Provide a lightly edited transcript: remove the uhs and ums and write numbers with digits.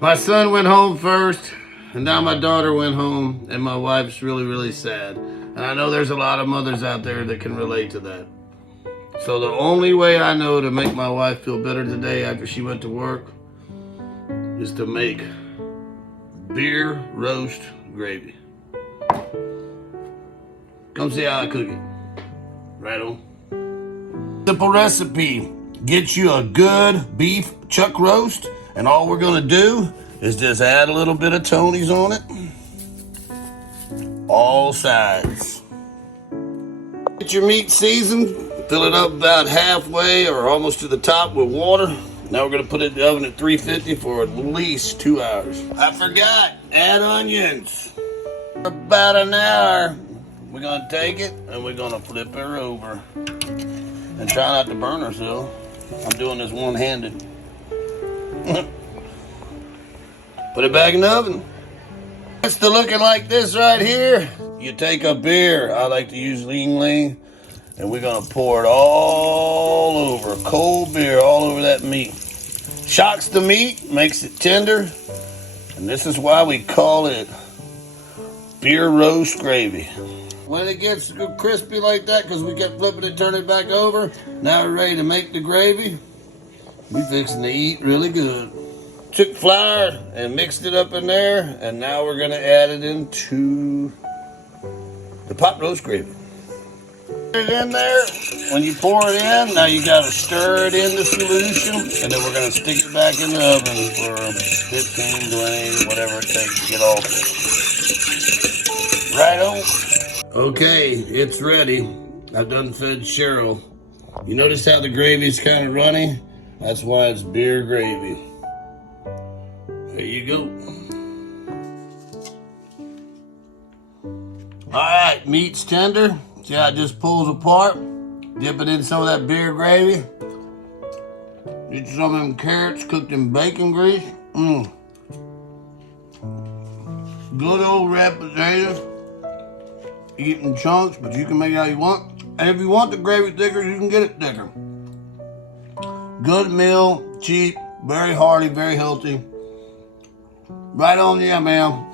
My son went home first, and now my daughter went home, and my wife's really, really sad. And I know there's a lot of mothers out there that can relate to that. So the only way I know to make my wife feel better today after she went to work is to make beer roast gravy. Come see how I cook it. Right on. Simple recipe. Get you a good beef chuck roast, and all we're gonna do is just add a little bit of Tony's on it. All sides. Get your meat seasoned, fill it up about halfway or almost to the top with water. Now we're gonna put it in the oven at 350 for at least 2 hours. I forgot, add onions. For about an hour, we're gonna take it and we're gonna flip her over. And try not to burn herself. I'm doing this one-handed. Put it back in the oven. It's the looking like this right here. You take a beer, I like to use Yuengling, and we're gonna pour it all over, cold beer all over that meat. Shocks the meat, makes it tender, and this is why we call it beer roast gravy. When it gets crispy like that, because we kept flipping it, turning it back over, now we're ready to make the gravy. We fixing to eat really good. Took flour and mixed it up in there, and now we're gonna add it into the pot roast gravy. Put it in there. When you pour it in, now you gotta stir it in the solution, and then we're gonna stick it back in the oven for 15, 20, whatever it takes to get all cooked. Right on. Okay, it's ready. I've done fed Cheryl. You notice how the gravy's kind of runny? That's why it's beer gravy. There you go. All right, meat's tender. See how it just pulls apart? Dip it in some of that beer gravy. Get some of them carrots cooked in bacon grease. Good old red potatoes. Eating chunks, but you can make it how you want. And if you want the gravy thicker, you can get it thicker. Good meal, cheap, very hearty, very healthy. Right on, yeah, man.